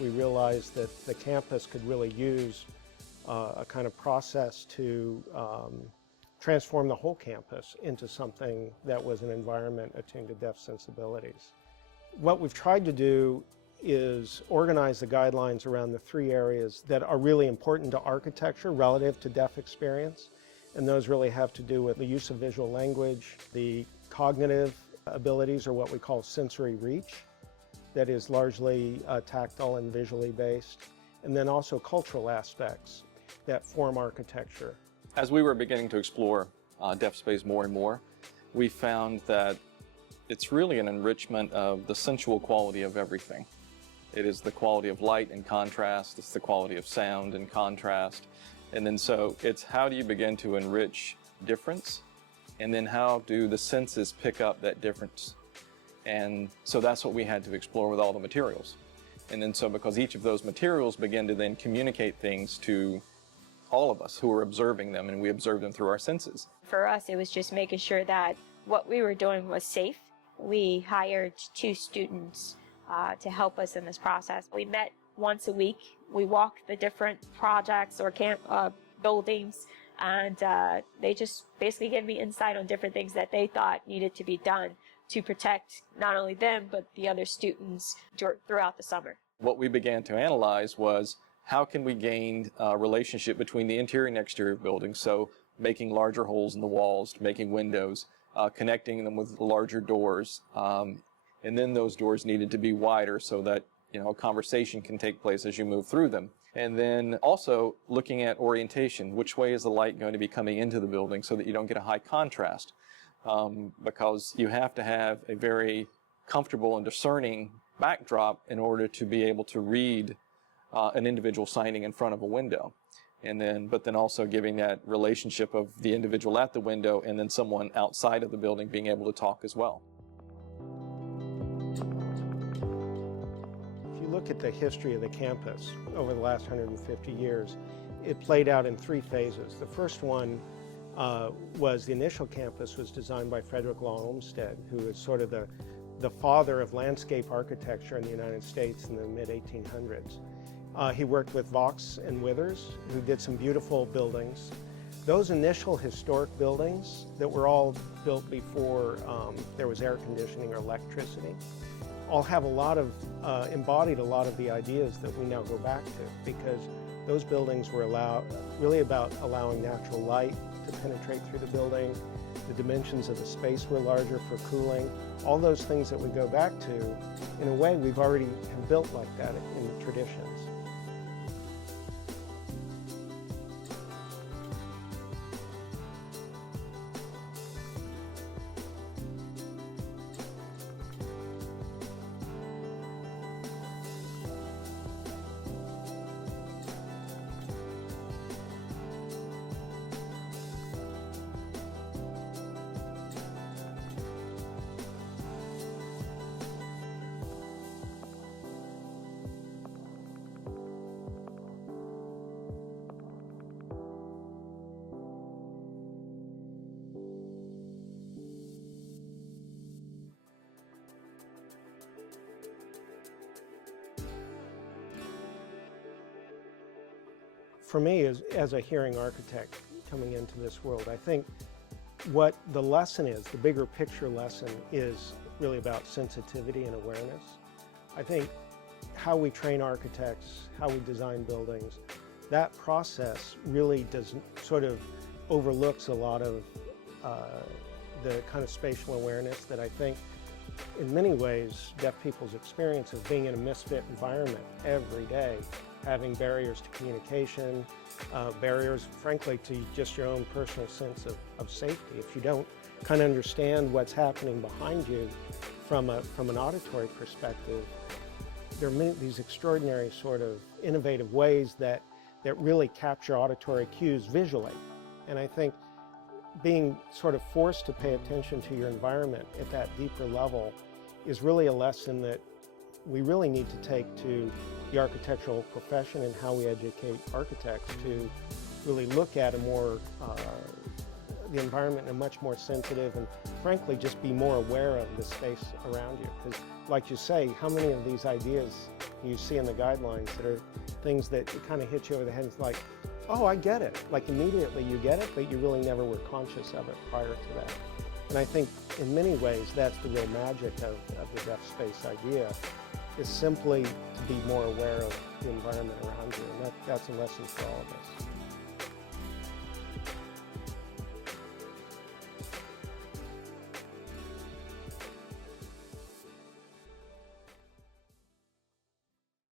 we realized that the campus could really use a kind of process to transform the whole campus into something that was an environment attuned to deaf sensibilities. What we've tried to do is organize the guidelines around the three areas that are really important to architecture relative to deaf experience. And those really have to do with the use of visual language, the cognitive abilities, or what we call sensory reach, that is largely tactile and visually based, and then also cultural aspects that form architecture. As we were beginning to explore DeafSpace more and more, we found that it's really an enrichment of the sensual quality of everything. It is the quality of light and contrast, it's the quality of sound and contrast, and then so it's how do you begin to enrich difference, and then how do the senses pick up that difference. And so that's what we had to explore with all the materials. And then so because each of those materials begin to then communicate things to all of us who are observing them, and we observe them through our senses. For us, it was just making sure that what we were doing was safe. We hired 2 students to help us in this process. We met once a week. We walked the different projects or buildings, and they just basically gave me insight on different things that they thought needed to be done to protect not only them, but the other students throughout the summer. What we began to analyze was how can we gain a relationship between the interior and exterior of buildings, so making larger holes in the walls, making windows, connecting them with larger doors, and then those doors needed to be wider so that a conversation can take place as you move through them. And then also looking at orientation, which way is the light going to be coming into the building so that you don't get a high contrast, because you have to have a very comfortable and discerning backdrop in order to be able to read an individual signing in front of a window. But then also giving that relationship of the individual at the window and then someone outside of the building being able to talk as well. If you look at the history of the campus over the last 150 years, it played out in 3 phases. The first one was the initial campus was designed by Frederick Law Olmsted, who is sort of the father of landscape architecture in the United States in the mid-1800s. He worked with Vaux and Withers, who did some beautiful buildings. Those initial historic buildings that were all built before there was air conditioning or electricity, all have embodied a lot of the ideas that we now go back to, because those buildings were really about allowing natural light to penetrate through the building. The dimensions of the space were larger for cooling. All those things that we go back to, in a way, we've already have built like that in the traditions. For me, as a hearing architect coming into this world, I think what the lesson is, the bigger picture lesson, is really about sensitivity and awareness. I think how we train architects, how we design buildings, that process really sort of overlooks a lot of the kind of spatial awareness that I think in many ways deaf people's experience of being in a misfit environment every day, having barriers to communication, barriers, frankly, to just your own personal sense of safety. If you don't kind of understand what's happening behind you from an auditory perspective, there are these extraordinary sort of innovative ways that really capture auditory cues visually. And I think being sort of forced to pay attention to your environment at that deeper level is really a lesson that we really need to take to the architectural profession and how we educate architects to really look at the environment in a much more sensitive and frankly just be more aware of the space around you. Because like you say, how many of these ideas you see in the guidelines that are things that kind of hit you over the head? It's like, oh, I get it. Like immediately you get it, but you really never were conscious of it prior to that. And I think in many ways that's the real magic of the DeafSpace idea, is simply to be more aware of the environment around you. And that's a lesson for all of us.